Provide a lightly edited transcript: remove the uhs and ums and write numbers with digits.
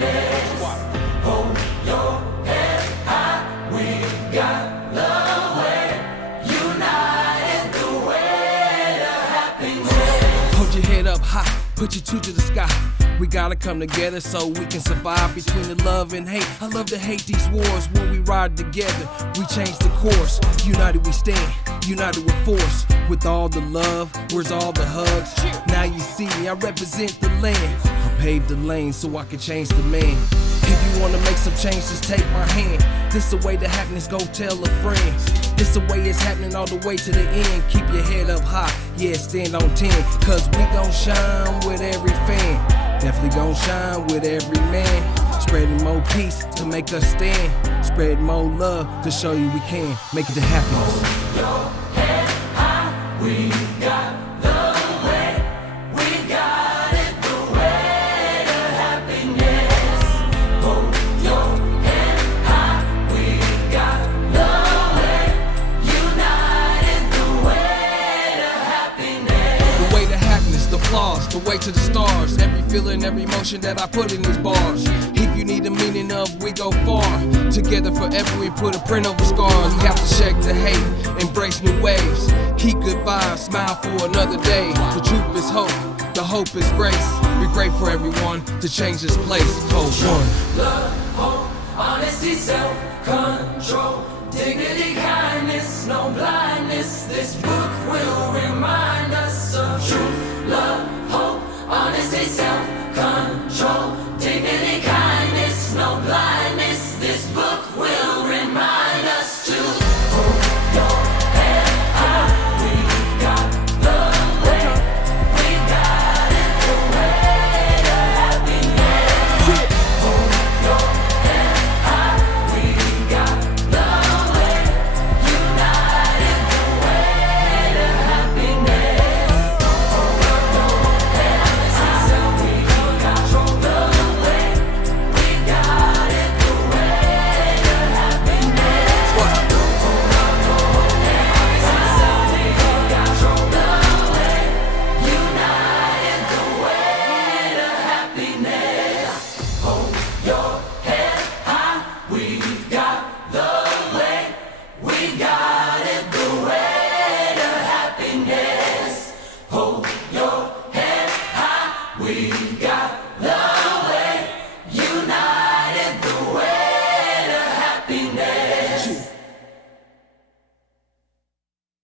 happiness. Hold your head high, we've got the way. United the way to happiness. Hold your head up high, put your two to the sky. We gotta come together so we can survive between the love and hate. I love to hate these wars. When we ride together, we change the course. United we stand, united with force. With all the love, where's all the hugs? Now you see, I represent the land. I paved the lane so I can change the man. If you wanna make some change, just take my hand. This the way to happiness, go tell a friend. This the way it's happening all the way to the end. Keep your head up high, yeah, stand on 10. Cause we gon' shine with every fan. Definitely gon' shine with every man. Spreading more peace to make us stand. Spread more love to show you we can make it to happiness. Hold your head high, we've got the way. We've got it the way to happiness. Hold your head high, we've got the way. United the way to happiness. The way to happiness, the flaws, the way to the stars. Every feeling, every emotion that I put in these bars. If you need a meaning of, we go far. Together forever, we put a print over scars. We have to shake the hate, embrace new waves. Keep good vibes, smile for another day. The truth is hope, the hope is grace. Be great for everyone to change this place. Hold one. Love, hope, honesty, self-control, dignity, kindness, no blindness. This book will remind us of truth. Love, hope, honesty, self-control, dignity, kindness, no blindness. This book will remind us to hold your head high. We've got the way. We've got it the way to happiness. Hold your head high. We've got the way. United the way to happiness. Hold your head high. We've got the way. We've got it the way to happiness. Hold your head high. We've got the way. United the way to happiness. Hold your head high. We've got the way. We've got it the way to happiness. Hold your head high.